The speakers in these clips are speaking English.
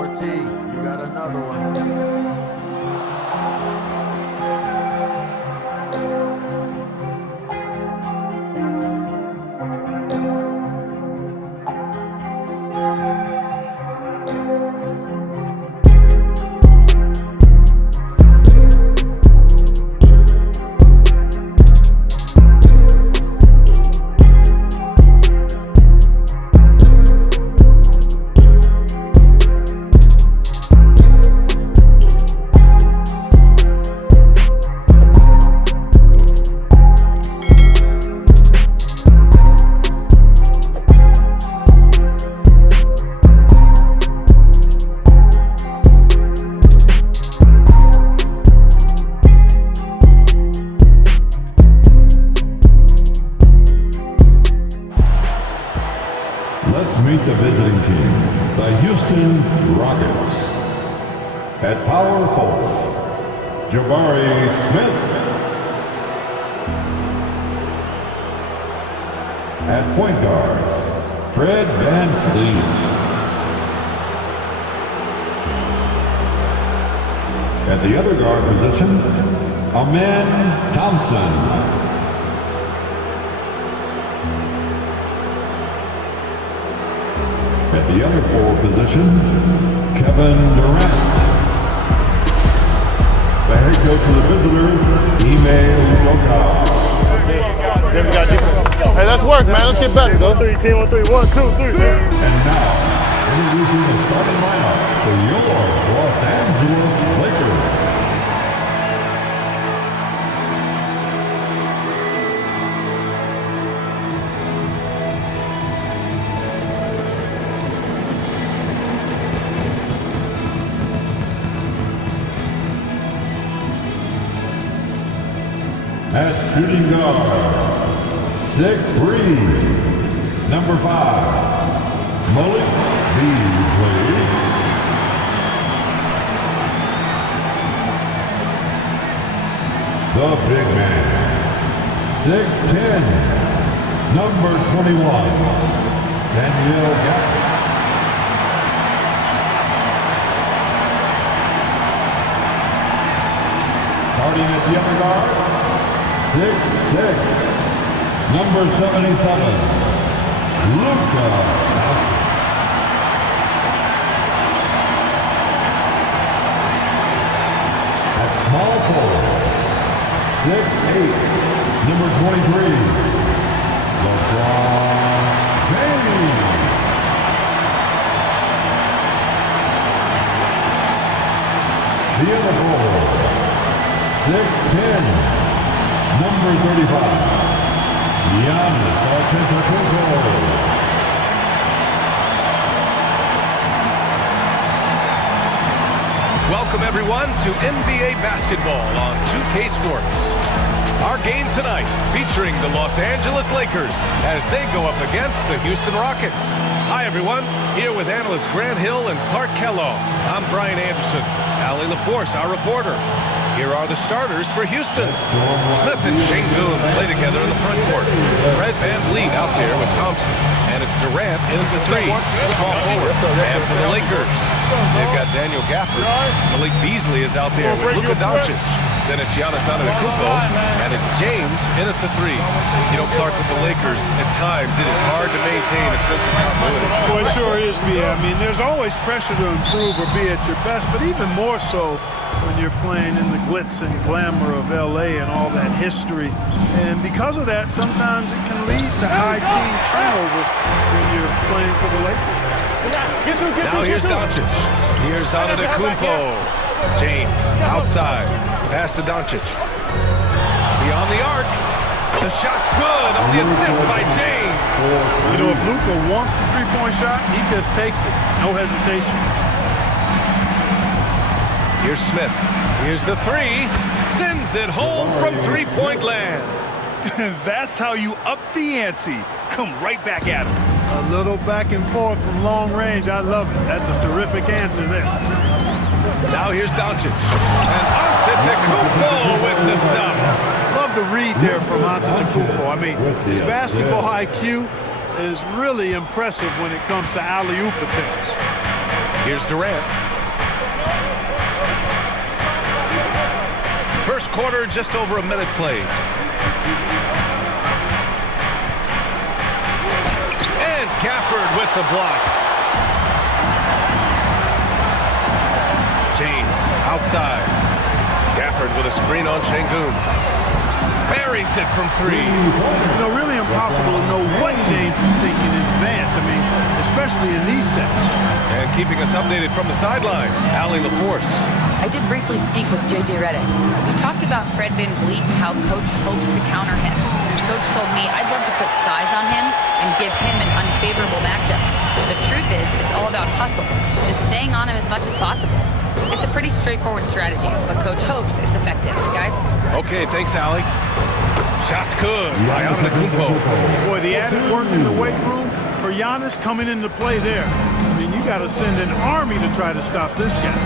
14, you got another one. Let's meet the visiting team, the Houston Rockets. At power forward, Jabari Smith. At point guard, Fred VanVleet. At the other guard position, Amen Thompson. At the other forward position, Kevin Durant. The head coach of the visitors, Ime Udoka. Hey, let's work, man. Let's get better, though. 3, 10, 1, 3, 1, 2, 3, man. And now, introducing the starting lineup for your Los Angeles Lakers. At shooting guard, 6'3", number 5, Malik Beasley. The big man, 6'10", number 21, Gafford. Starting at the other guard, 6'6", number 77, Luka Doncic. At small forward, 6'8", number 23, LeBron James. The other forward, 6'10", number 35, Giannis Antetokounmpo. Welcome everyone to NBA basketball on 2K Sports. Our game tonight featuring the Los Angeles Lakers as they go up against the Houston Rockets. Hi everyone, here with analysts Grant Hill and Clark Kellogg. I'm Brian Anderson, Allie LaForce, our reporter. Here are the starters for Houston. Smith and Sengun play together in the front court. Fred VanVleet out there with Thompson. And it's Durant in the 3, small forward. And for the Lakers, they've got Daniel Gafford. Malik Beasley is out there with Luka Doncic. Then it's Giannis Antetokounmpo, and it's James in at the 3. You know, Clark, with the Lakers, at times it is hard to maintain a sense of continuity. Well, it sure is, B. I mean, there's always pressure to improve or be at your best, but even more so when you're playing in the glitz and glamour of LA and all that history. And because of that, sometimes it can lead to high team turnover when you're playing for the Lakers. Now here's Doncic. Here's Antetokounmpo. James outside. Pass to Doncic. Beyond the arc. The shot's good on the assist by James. You know, if Luka wants the three-point shot, he just takes it. No hesitation. Here's Smith. Here's the 3. Sends it home from three-point land. That's how you up the ante. Come right back at him. A little back and forth from long range. I love it. That's a terrific answer there. Now here's Doncic. And Antetokounmpo with the stuff. Love the read there from Antetokounmpo. I mean, his basketball IQ is really impressive when it comes to alley-oop attempts. Here's Durant. First quarter, just over a minute played. And Gafford with the block. James outside. Gafford with a screen on Şengün. Buries it from three. You know, really impossible to know what James is thinking in advance. I mean, especially in these sets. And keeping us updated from the sideline, Allie LaForce. I did briefly speak with J.J. Redick. We talked about Fred VanVleet and how Coach hopes to counter him. Coach told me I'd love to put size on him and give him an unfavorable matchup. The truth is, it's all about hustle, just staying on him as much as possible. It's a pretty straightforward strategy, but Coach hopes it's effective. Guys? Okay, thanks, Allie. Shot's good by Antetokounmpo. Boy, the added work in the weight room for Giannis coming into play there. I mean, you got to send an army to try to stop this guy.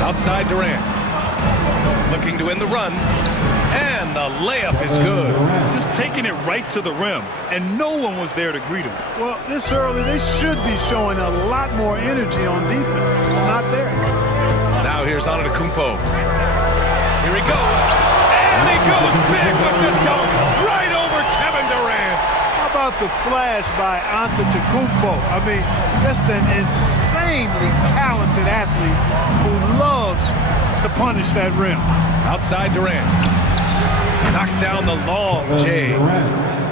Outside Durant. Looking to win the run. And the layup is good. Just taking it right to the rim, and no one was there to greet him. Well, this early, they should be showing a lot more energy on defense. It's not there. Now here's Antetokounmpo. Here he goes. And he goes big with the dunk right over Kevin Durant. How about the flash by Antetokounmpo? I mean, just an insanely talented athlete who loves to punish that rim. Outside Durant. Knocks down the long J.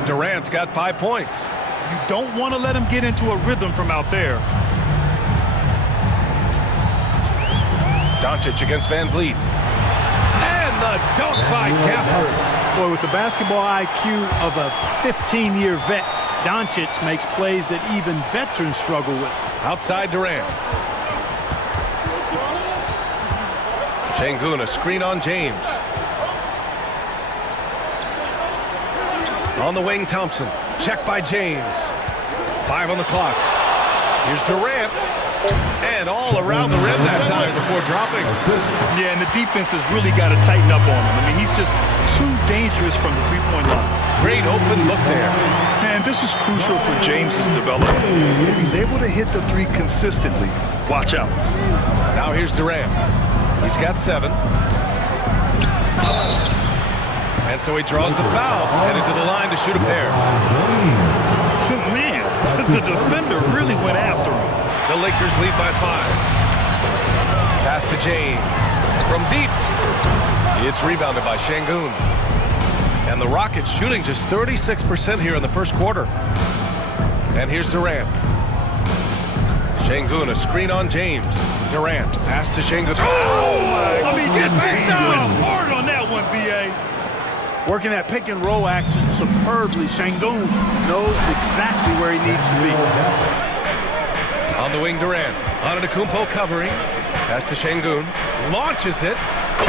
Durant's got 5 points. You don't want to let him get into a rhythm from out there. Doncic against VanVleet. And the dunk by Gafford. Boy, with the basketball IQ of a 15-year vet, Doncic makes plays that even veterans struggle with. Outside Durant. Şengün, a screen on James. On the wing, Thompson. Check by James. 5 on the clock. Here's Durant. And all around the rim that time before dropping. Yeah, and the defense has really got to tighten up on him. I mean, he's just too dangerous from the three-point line. Great open look there. Man, this is crucial for James's development. If he's able to hit the three consistently, watch out. Now here's Durant. He's got 7. And so he draws the foul, headed to the line to shoot a pair. Man, the defender really went after him. The Lakers lead by 5. Pass to James. From deep. It's rebounded by Şengün. And the Rockets shooting just 36% here in the first quarter. And here's Durant. Şengün, a screen on James. Durant, pass to Şengün. Oh my! I mean, just went hard on that one, B.A. Working that pick and roll action superbly. Şengün knows exactly where he needs to be. On the wing, Durant. Antetokounmpo covering. Pass to Şengün. Launches it.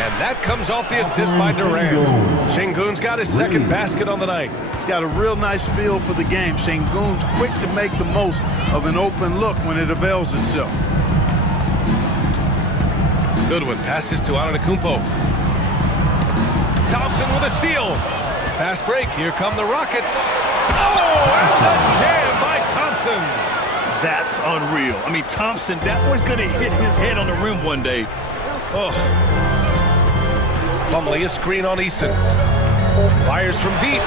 And that comes off the assist by Durant. Şengün's got his second basket on the night. He's got a real nice feel for the game. Şengün's quick to make the most of an open look when it avails itself. Goodwin passes to Antetokounmpo. Thompson with a steal. Fast break. Here come the Rockets. Oh, and the jam by Thompson. That's unreal. I mean, Thompson, that boy's going to hit his head on the rim one day. Oh. Plumlee, a screen on Easton. Fires from deep.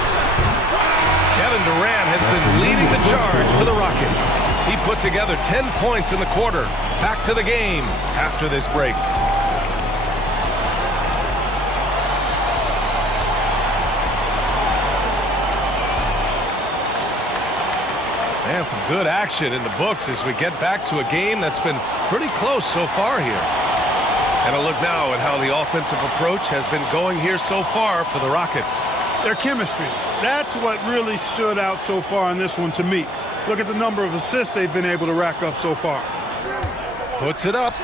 Kevin Durant has been leading the charge for the Rockets. He put together 10 points in the quarter. Back to the game after this break. And some good action in the books as we get back to a game that's been pretty close so far here. And a look now at how the offensive approach has been going here so far for the Rockets. Their chemistry. That's what really stood out so far in this one to me. Look at the number of assists they've been able to rack up so far. Puts it up.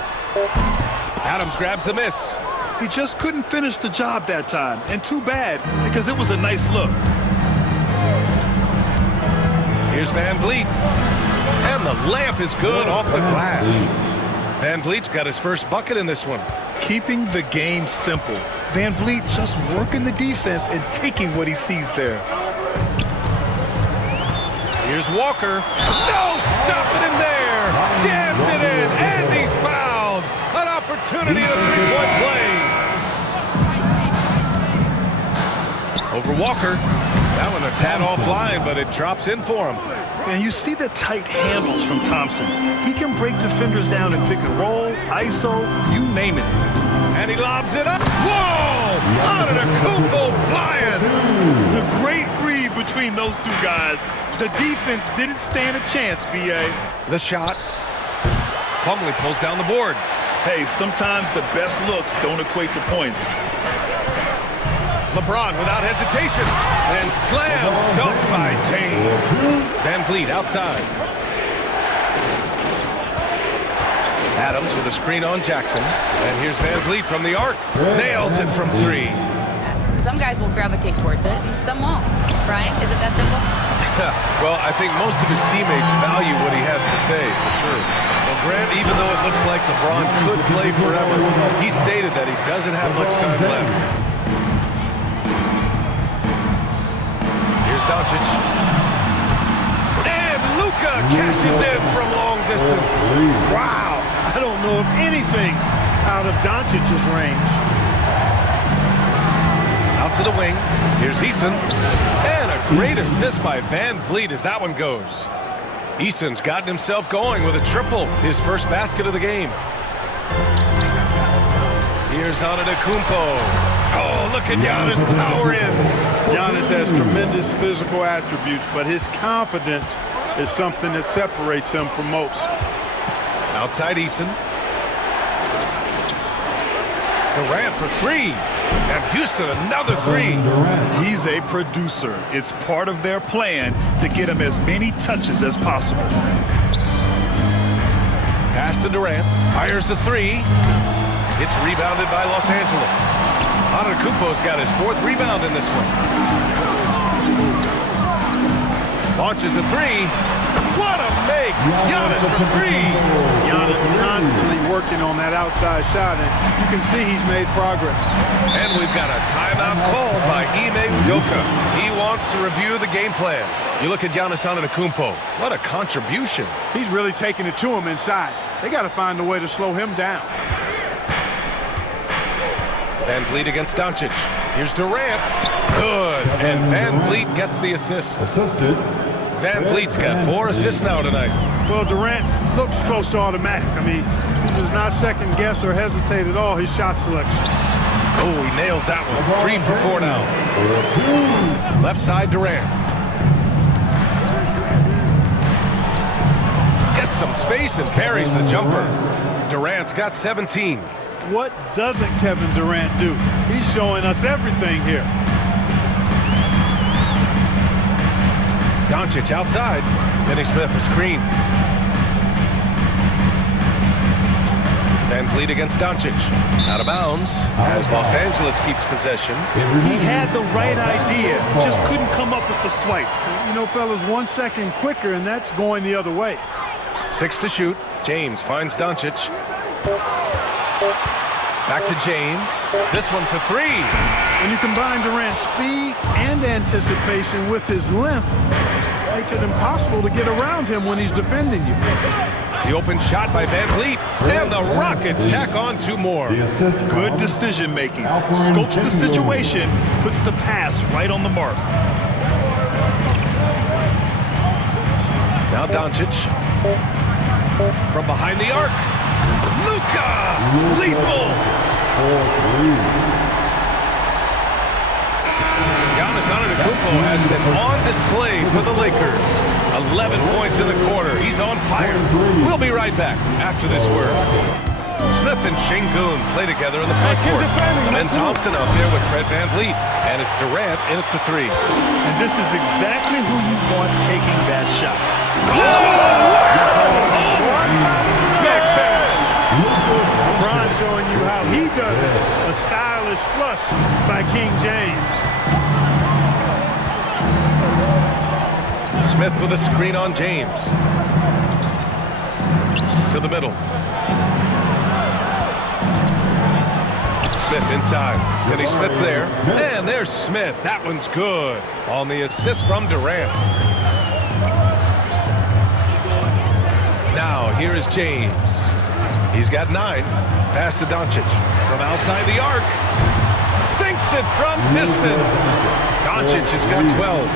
Adams grabs the miss. He just couldn't finish the job that time. And too bad, because it was a nice look. Here's VanVleet. And the layup is good off the glass. VanVleet's got his first bucket in this one. Keeping the game simple. VanVleet just working the defense and taking what he sees there. Here's Walker. No, stop it in there. Jams it in. opportunity in a three-point play. Over Walker. That one a tad offline, but it drops in for him. And you see the tight handles from Thompson. He can break defenders down and pick and roll, ISO, you name it. And he lobs it up. Whoa! Antetokounmpo flying. The great read between those two guys. The defense didn't stand a chance, B.A. The shot. Plumlee pulls down the board. Hey, sometimes the best looks don't equate to points. LeBron without hesitation. And slam dunk by James. VanVleet outside. Adams with a screen on Jackson. And here's VanVleet from the arc. Nails it from three. Some guys will gravitate towards it, and some won't. Brian, is it that simple? Well, I think most of his teammates value what he has to say, for sure. Well, Grant, even though it looks like LeBron could play forever, he stated that he doesn't have much time left. Here's Doncic. And Luka cashes in from long distance. Wow. I don't know if anything's out of Doncic's range. Out to the wing. Here's Eason. And a great assist by VanVleet as that one goes. Eason's gotten himself going with a triple, his first basket of the game. Here's Antetokounmpo. Oh, look at Giannis power in. Giannis has tremendous physical attributes, but his confidence is something that separates him from most. Outside Eason. Durant for three. And Houston another three. He's a producer. It's part of their plan to get him as many touches as possible. Pass to Durant. Fires the three. It's rebounded by Los Angeles. Antetokounmpo's got his fourth rebound in this one. Launches a three. What a make! Giannis for three! Giannis constantly working on that outside shot, and you can see he's made progress. And we've got a timeout called by Ime Udoka. He wants to review the game plan. You look at Giannis Antetokounmpo. What a contribution. He's really taking it to him inside. They got to find a way to slow him down. VanVleet against Doncic. Here's Durant. Good. And VanVleet gets the assist. Assisted. VanVleet's got 4 assists now tonight. Well, Durant looks close to automatic. I mean, he does not second guess or hesitate at all his shot selection. Oh, he nails that one. 3 for 4 now. Left side Durant. Gets some space and parries the jumper. Durant's got 17. What doesn't Kevin Durant do? He's showing us everything here. Doncic outside. Finney Smith a screen. VanVleet against Doncic. Out of bounds as Los Angeles keeps possession. He had the right idea, just couldn't come up with the swipe. You know, fellas, 1 second quicker, and that's going the other way. 6 to shoot. James finds Doncic. Back to James. This one for 3. When you combine Durant's speed and anticipation with his length, it makes it impossible to get around him when he's defending you. The open shot by VanVleet, and the Rockets tack on 2 more. Good decision making. Scopes the situation, puts the pass right on the mark. Now Doncic. From behind the arc. Luka! Lethal! Giannis Antetokounmpo has been on display for the Lakers. 11 points in the quarter. He's on fire. We'll be right back after this word. Smith and Şengün play together in the front court. And then Thompson out there with Fred VanVleet. And it's Durant in at the 3. And this is exactly who you want taking that shot. Big finish. Bron showing you how he does it. A stylish flush by King James. Smith with a screen on James. To the middle. Smith inside. Finney Smith's there. And there's Smith. That one's good. On the assist from Durant. Now here is James. He's got 9. Pass to Doncic. From outside the arc. Sinks it from distance. Doncic has got 12.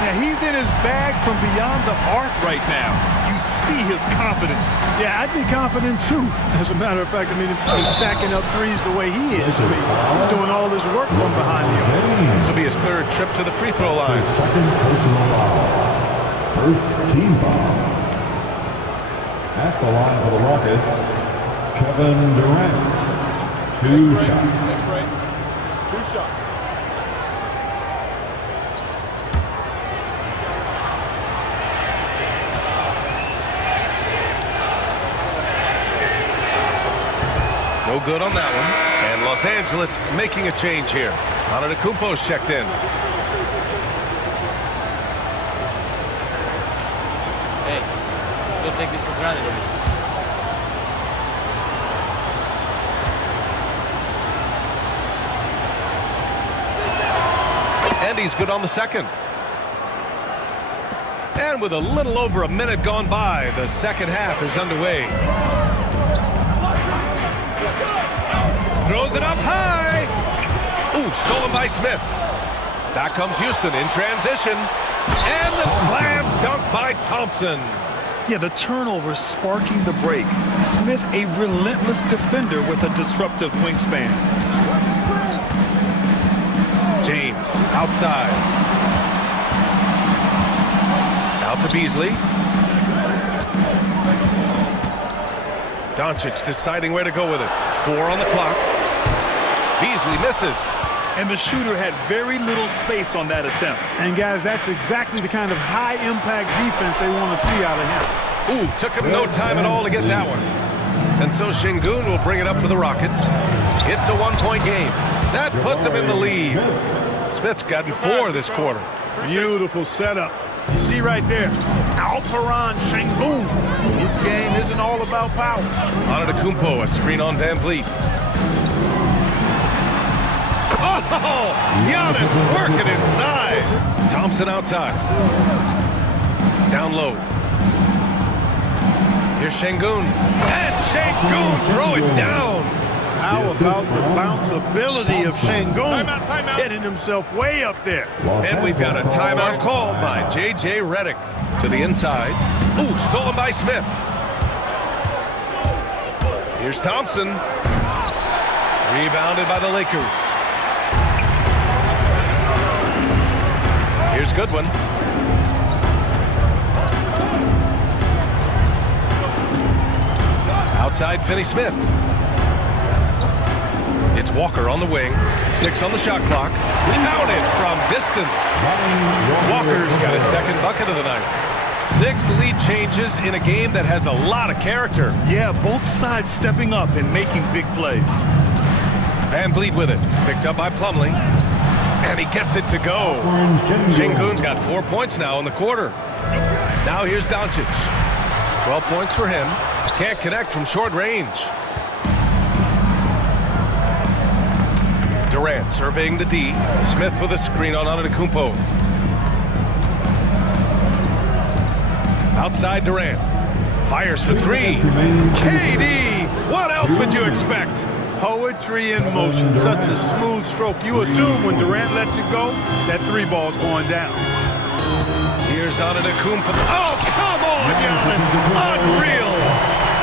Yeah, he's in his bag from beyond the arc right now. You see his confidence. Yeah, I'd be confident too. As a matter of fact, I mean, if he's stacking up threes the way he is. I mean, he's doing all this work from behind the arc. This will be his 3rd trip to the free throw line. Second personal foul. First team foul. At the line for the Rockets, Kevin Durant. 2 shots. 2 shots. No good on that one. And Los Angeles making a change here. Antetokounmpo's checked in. Hey, don't take this for granted. And he's good on the second. And with a little over a minute gone by, the second half is underway. Throws it up high. Ooh, stolen by Smith. Back comes Houston in transition. And the slam dunk by Thompson. Yeah, the turnover sparking the break. Smith, a relentless defender with a disruptive wingspan. James outside. Out to Beasley. Doncic deciding where to go with it. 4 on the clock. Beasley misses. And the shooter had very little space on that attempt. And guys, that's exactly the kind of high-impact defense they want to see out of him. Ooh, took him no time at all to get that one. And so Şengün will bring it up for the Rockets. It's a 1-point game. That puts him in the lead. Smith's gotten 4 this quarter. Beautiful setup. You see right there, Alperen Şengün. His game isn't all about power. Antetokounmpo, a screen on Van Vliet. Oh, Giannis working inside. Thompson outside. Down low. Here's Şengün. And Şengün throw it down. How about the bounceability of Şengün getting himself way up there? And we've got a timeout called by J.J. Redick. To the inside. Ooh, stolen by Smith. Here's Thompson. Rebounded by the Lakers. Here's Goodwin. Outside Finney-Smith. It's Walker on the wing. 6 on the shot clock. Counted from distance. Walker's got his 2nd bucket of the night. 6 lead changes in a game that has a lot of character. Yeah, both sides stepping up and making big plays. Van Vliet with it. Picked up by Plumlee. And he gets it to go. Şengün's got 4 points now in the quarter. Now here's Doncic. 12 points for him. Can't connect from short range. Durant surveying the D. Smith with a screen on Antetokounmpo. Outside Durant. Fires for 3. KD! What else would you expect? Poetry in motion. Such a smooth stroke. You assume when Durant lets it go, that 3 ball's going down. Here's Antetokounmpo. Oh, come on, Giannis! Unreal!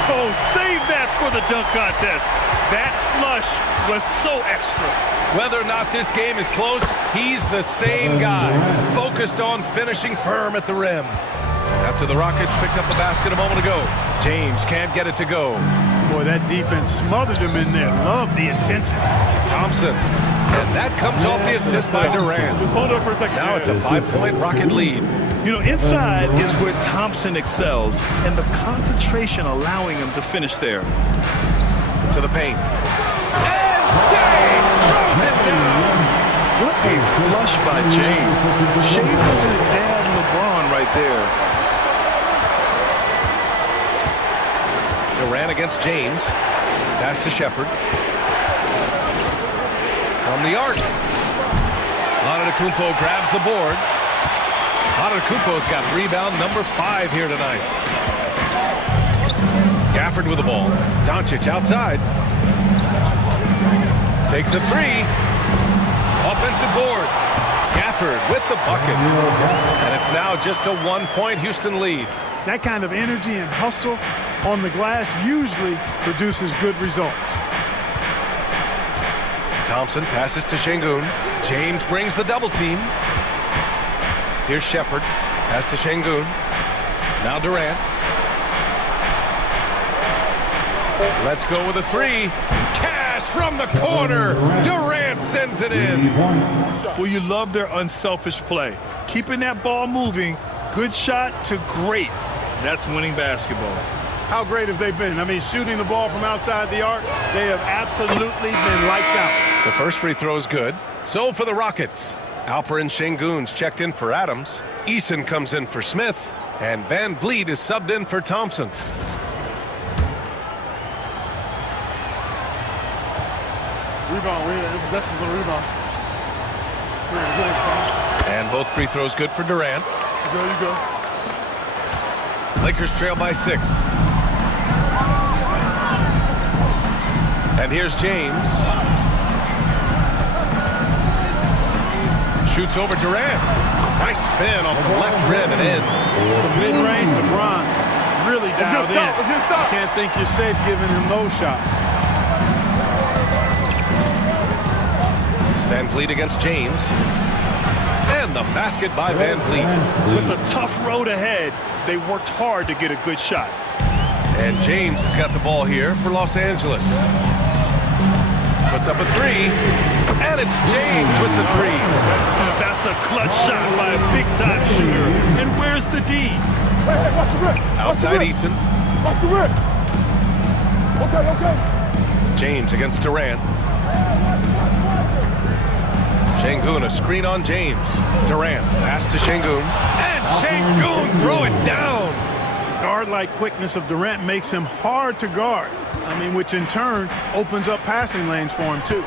Oh, save that for the dunk contest. That flush was so extra. Whether or not this game is close, he's the same guy. Focused on finishing firm at the rim. After the Rockets picked up the basket a moment ago, James can't get it to go. Boy, that defense smothered him in there. Love the intensity. Thompson. And that comes off the assist by Durant. Just hold up for a second. Now it's a 5-point Rocket lead. You know, inside is where Thompson excels, and the concentration allowing him to finish there. To the paint. And James throws it down. What a flush by James. Shades of his dad, LeBron, right there. Durant against James. Pass to Shepherd. From the arc. Antetokounmpo grabs the board. Antetokounmpo's got rebound number 5 here tonight. Gafford with the ball. Doncic outside. Takes a three. Offensive board. Gafford with the bucket. And it's now just a 1-point Houston lead. That kind of energy and hustle on the glass usually produces good results. Thompson passes to Şengün. James brings the double team. Here's Shepherd. Pass to Şengün. Now Durant. Let's go with a three. Cash from the corner. Durant sends it in. Well, you love their unselfish play. Keeping that ball moving, good shot to great. That's winning basketball. How great have they been? I mean, shooting the ball from outside the arc, they have absolutely been lights out. The first free throw is good. So for the Rockets. Alperen Şengün's checked in for Adams. Eason comes in for Smith. And Van Vliet is subbed in for Thompson. Rebound, we're in possession for the rebound. And both free throws good for Durant. You go. Lakers trail by 6. And here's James. Shoots over Durant. Nice spin off the left rim and in. The mid-range, LeBron really dialed in. Let's get a stop. Can't think you're safe giving him those shots. Van Vliet against James. And the basket by Van Vliet. With a tough road ahead, they worked hard to get a good shot. And James has got the ball here for Los Angeles. Puts up a three. And it's James with the three. That's a clutch shot by a big-time shooter. And where's the D? Hey, watch the rim. Outside Eason. Watch the rim. Okay. James against Durant. Şengün, a screen on James. Durant, pass to Şengün. And Şengün throw it down. Guard-like quickness of Durant makes him hard to guard. I mean, which in turn opens up passing lanes for him, too.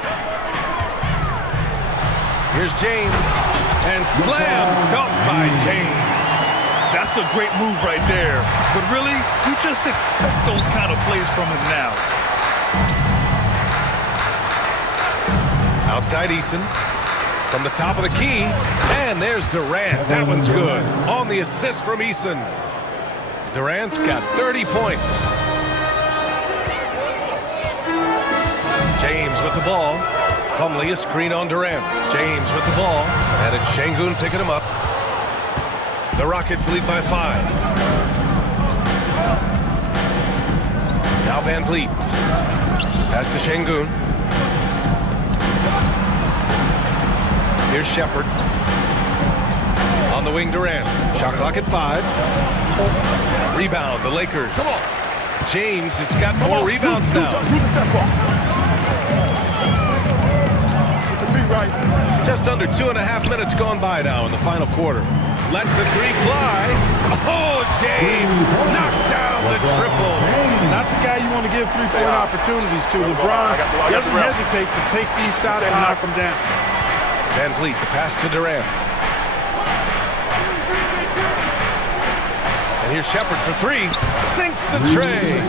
Here's James. And slam dunk by James. That's a great move right there. But really, you just expect those kind of plays from him now. Outside Eason. From the top of the key. And there's Durant. That one's good. On the assist from Eason. Durant's got 30 points. James with the ball. Plumlee a screen on Durant. James with the ball. And it's Şengün picking him up. The Rockets lead by 5. Now Van Vliet. Pass to Şengün. Here's Shepherd. On the wing, Durant. Shot clock at 5. Rebound, the Lakers. Come on. James has got 4 rebounds now. Just under 2.5 minutes gone by now in the final quarter. Lets the three fly. Oh, James knocks down the triple. Not the guy you want to give three-point opportunities to. LeBron doesn't hesitate to take these shots and knock them down. Van Vliet, the pass to Durant. And here's Shepherd for 3. Sinks the tray.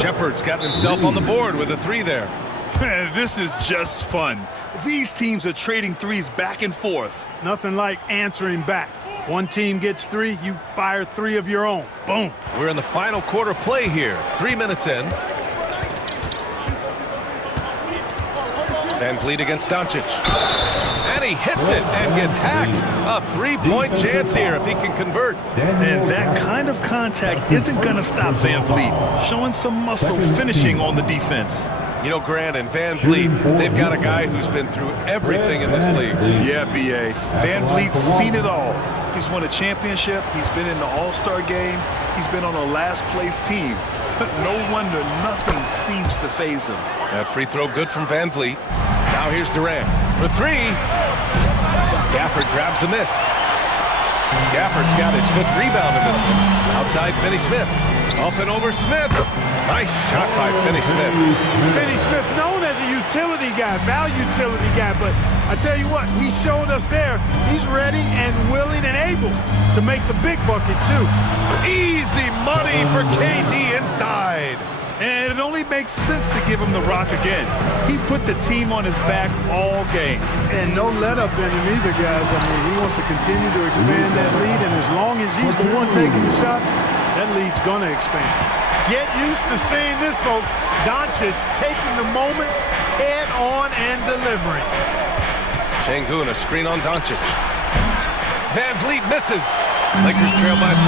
Shepherd's gotten himself on the board with a 3 there. Man, this is just fun. These teams are trading threes back and forth. Nothing like answering back. One team gets 3, you fire 3 of your own. Boom. We're in the final quarter play here. 3 minutes in. Van Vliet against Doncic. And he hits it and gets hacked. A 3-point chance here if he can convert. And that kind of contact isn't going to stop Van Vliet. Showing some muscle finishing on the defense. You know, Grant and Van Vliet, they've got a guy who's been through everything in this league. Yeah, B.A. Van Vliet's seen it all. He's won a championship. He's been in the All-Star game. He's been on a last-place team. No wonder nothing seems to faze him. That free throw good from Van Vliet. Now here's Durant for 3. Gafford grabs the miss. Gafford's got his 5th rebound in this one. Outside Finney Smith. Up and over Smith. Nice shot by Finney Smith. Finney Smith, known as a utility guy, utility guy, but I tell you what, he showed us there. He's ready and willing and able to make the big bucket too. Easy money for KD inside. And it only makes sense to give him the rock again. He put the team on his back all game. And no let up in him either, guys. I mean, he wants to continue to expand that lead, and as long as he's the one taking the shots, that lead's gonna expand. Get used to seeing this, folks. Doncic taking the moment head on and delivering. Sengun, a screen on Doncic. Van Vliet misses. Lakers trail by 4.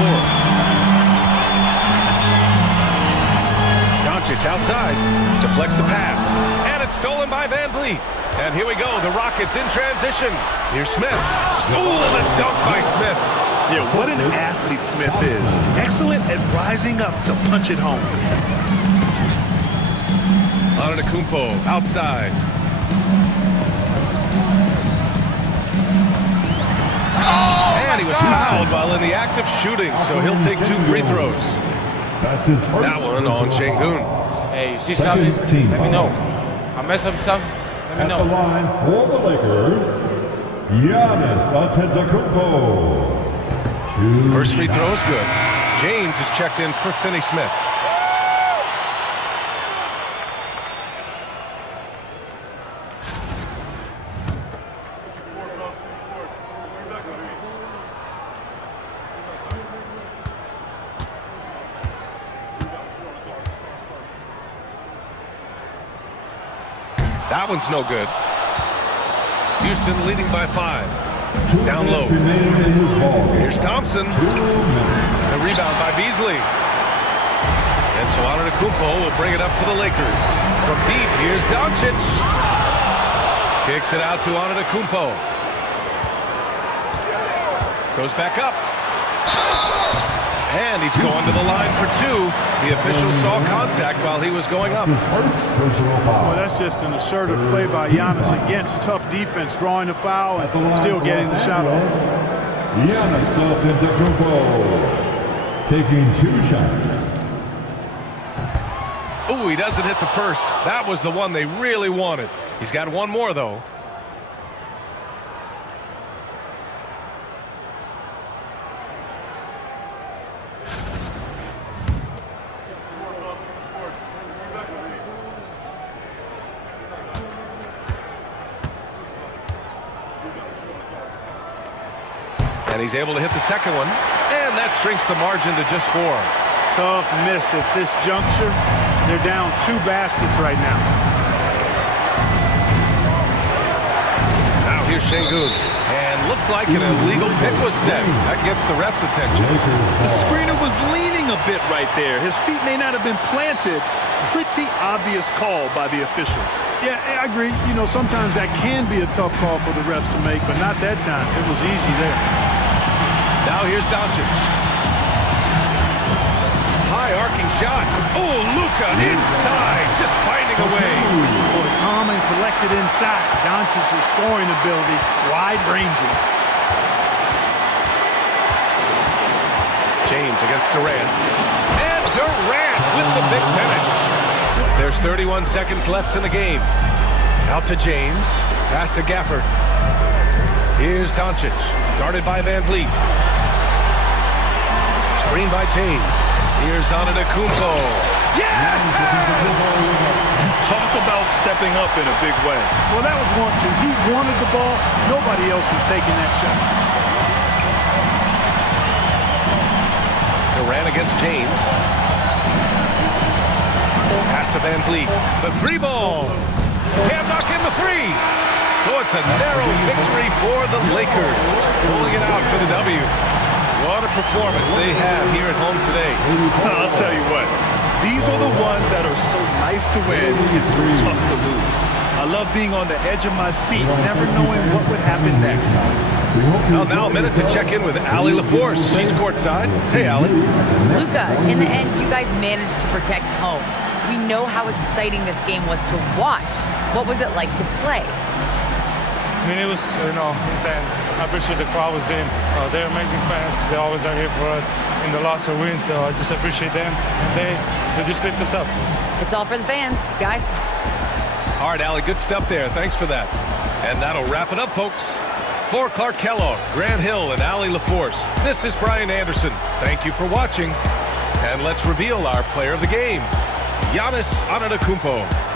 Doncic outside, deflects the pass, and it's stolen by Van Vliet. And here we go, the Rockets in transition. Here's Smith. Ooh, the dunk by Smith. Yeah, what an athlete Smith is. Excellent at rising up to punch it home. Antetokounmpo outside. And he was fouled while in the act of shooting, so he'll take 2 free throws. That's his first. That one on Sengun. Hey, you see something? Let me know. I messed up something. Let me At know. the line for the Lakers, Giannis Antetokounmpo. First free throw is good. James is checked in for Finney Smith. That one's no good. Houston leading by 5. Down low. Here's Thompson. The rebound by Beasley. And so Antetokounmpo will bring it up for the Lakers. From deep, here's Doncic. Kicks it out to Antetokounmpo. Goes back up. And he's going to the line for 2. The official saw contact while he was going up. Well, that's just an assertive play by Giannis against tough defense, drawing a foul and still getting the shot off. Giannis Antetokounmpo taking 2 shots. Ooh, he doesn't hit the first. That was the one they really wanted. He's got one more, though. And he's able to hit the second one. And that shrinks the margin to just 4. Tough miss at this juncture. They're down 2 baskets right now. Now here's Sengun. And looks like an illegal pick was set. That gets the ref's attention. The screener was leaning a bit right there. His feet may not have been planted. Pretty obvious call by the officials. Yeah, I agree. You know, sometimes that can be a tough call for the refs to make, but not that time. It was easy there. Now here's Doncic. High arcing shot. Oh, Luka inside, just finding a way. Boy, calm and collected inside. Doncic's scoring ability, wide-ranging. James against Durant. And Durant with the big finish. There's 31 seconds left in the game. Out to James. Pass to Gafford. Here's Doncic. Guarded by Van Vliet. Screen by James. Here's Antetokounmpo. Yeah! Talk about stepping up in a big way. Well, that was 1-2. He wanted the ball. Nobody else was taking that shot. Durant against James. Pass to Van Vliet. The 3-ball. Can't knock in the 3. So it's a narrow victory for the Lakers. Pulling it out for the W. What a performance they have here at home today. I'll tell you what. These are the ones that are so nice to win and so tough to lose. I love being on the edge of my seat, never knowing what would happen next. Well, now a minute to check in with Allie LaForce. She's courtside. Hey, Allie. Luka, in the end, you guys managed to protect home. We know how exciting this game was to watch. What was it like to play? I mean, it was, intense. I appreciate the crowd was in. They're amazing fans. They always are here for us in the loss or win, so I just appreciate them. And they just lift us up. It's all for the fans, guys. All right, Allie, good stuff there. Thanks for that. And that'll wrap it up, folks. For Clark Kellogg, Grant Hill, and Allie LaForce, this is Brian Anderson. Thank you for watching. And let's reveal our player of the game, Giannis Antetokounmpo.